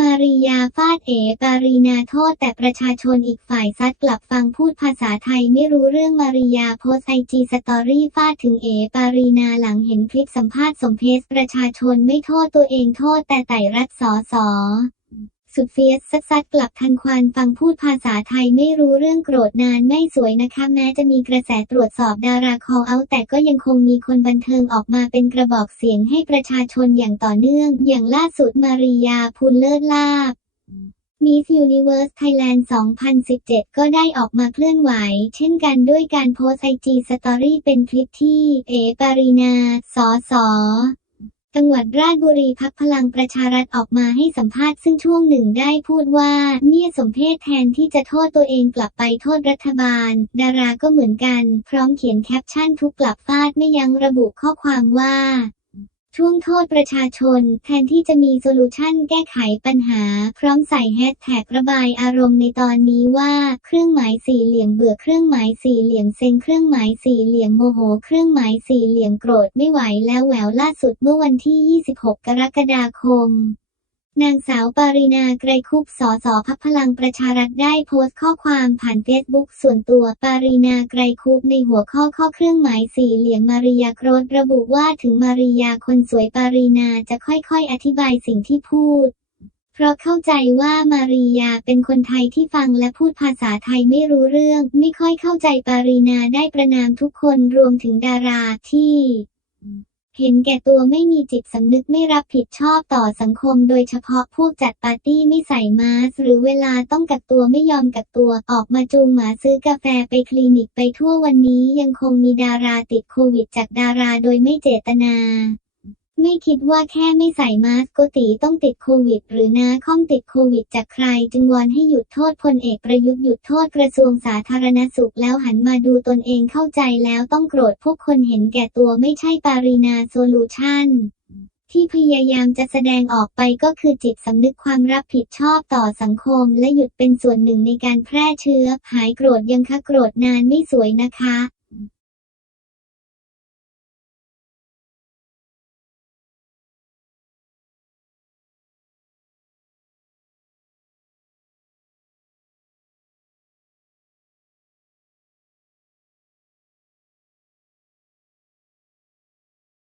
มาริยาฟาดเอปารีนาโทษแต่ประชาชนอีกฝ่ายซัดกลับฟังพูดภาษาไทยไม่รู้เรื่องมาริยาโพสไอจีสตอรี่ฟาดถึงเอปารีนาหลังเห็นคลิปสัมภาษณ์สมเพสประชาชนไม่โทษตัวเองโทษแต่ไต่รัฐสอสอ สุดเฟียสซัดซัดกลับทันควันฟังพูดภาษาไทยไม่รู้เรื่องโกรธนานไม่สวยนะคะ แม้จะมีกระแสตรวจสอบดาราคอเอาแต่ก็ยังคงมีคนบันเทิงออกมาเป็นกระบอกเสียงให้ประชาชนอย่างต่อเนื่อง อย่างล่าสุดมาริยาพูลเลิศลาบ Miss Universe Thailand 2017 ก็ได้ออกมาเคลื่อนไหว เช่นกันด้วยการโพสไอจีสตอรี่เป็นคลิปที่ เอปารีนา สอสอ จังหวัดราชบุรีพักพลังประชารัฐออกมาให้สัมภาษณ์ซึ่งช่วงหนึ่งได้พูดว่า เนี่ยสมเพศแทนที่จะโทษตัวเองกลับไปโทษรัฐบาล ดาราก็เหมือนกัน พร้อมเขียนแคปชั่นทุกกลับฟาดไม่ยั้งระบุข้อความว่า ช่วงโทษประชาชน แทนที่จะมีโซลูชันแก้ไขปัญหา พร้อมใส่แฮชแท็กระบายอารมณ์ในตอนนี้ว่าเครื่องหมายสี่เหลี่ยมเบื่อเครื่องหมายสี่เหลี่ยมเซ็งเครื่องหมายสี่เหลี่ยมโมโห เครื่องหมายสี่เหลี่ยมโกรธไม่ไหวแล้วแหววล่าสุดเมื่อวันที่ 26 กรกฎาคม นางสาวปารินาไกรคุปสสพักพลังประชารัฐได้โพสต์ข้อความผ่านเฟซบุ๊กส่วนตัวปารินาไกรคุปในหัวข้อข้อเครื่องหมายสี่เหลี่ยมมาริยาโกรธระบุว่าถึงมาริยาคนสวยปารินาจะค่อยๆ อธิบายสิ่งที่พูด เพราะเข้าใจว่ามาริยาเป็นคนไทยที่ฟังและพูดภาษาไทยไม่รู้เรื่อง ไม่ค่อยเข้าใจปารินาได้ประนามทุกคนรวมถึงดาราที่ เห็นแก่ตัวไม่มีจิตสำนึกไม่รับผิดชอบต่อสังคม โดยเฉพาะพวกจัดปาร์ตี้ไม่ใส่มาสก์หรือเวลาต้องกักตัวไม่ยอมกักตัวออกมาจูงหมาซื้อกาแฟไปคลินิกไปทั่ววันนี้ยังคงมีดาราติดโควิดจากดาราโดยไม่เจตนา ไม่คิดว่าแค่ไม่ใส่มาสก์โกติต้องติดโควิด หรือนาข้องติดโควิดจากใคร จึงวอนให้หยุดโทษพลเอกประยุทธ์หยุดโทษกระทรวงสาธารณสุขแล้วหันมาดูตนเองเข้าใจแล้วต้องโกรธพวกคนเห็นแก่ตัวไม่ใช่ปารีนาโซลูชันที่พยายามจะแสดงออกไปก็คือจิตสำนึกความรับผิดชอบต่อสังคม และหยุดเป็นส่วนหนึ่งในการแพร่เชื้อ หายโกรธยังคะโกรธนานไม่สวยนะคะ